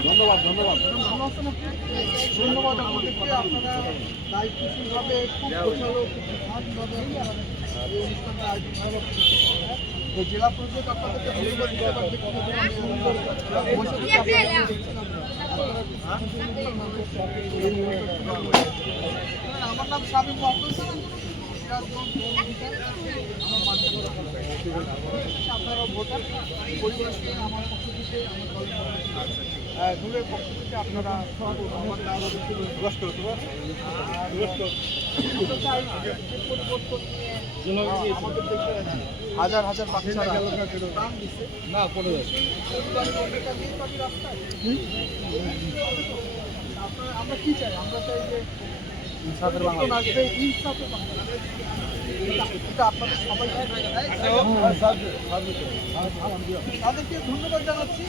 ধন্যবাদ ধন্যবাদ ধন্যবাদ আমাদেরকে আপনারা দায়িত্বশীলভাবে খুব গোছালো এই অনুষ্ঠানটা আয়োজন ভালো তো জেলা পরিষদ আপনাদেরকে ধন্যবাদ দিতে পারবে আমার নাম শামীম মোহাম্মদ আপনারা ভোটার পরিবারকে আমার পক্ষ থেকে আমার দূরের পক্ষ থেকে আপনারা আমাদের দেশে হাজার হাজার বাচ্চারা প্রাণ দিচ্ছে না করে আমরা কি চাই? আমরা চাই যে ইনসাফের বাংলাদেশ, ইনসাফের বাংলাদেশ। এটা আপনাদের সবাই তাদেরকে ধন্যবাদ জানাচ্ছি।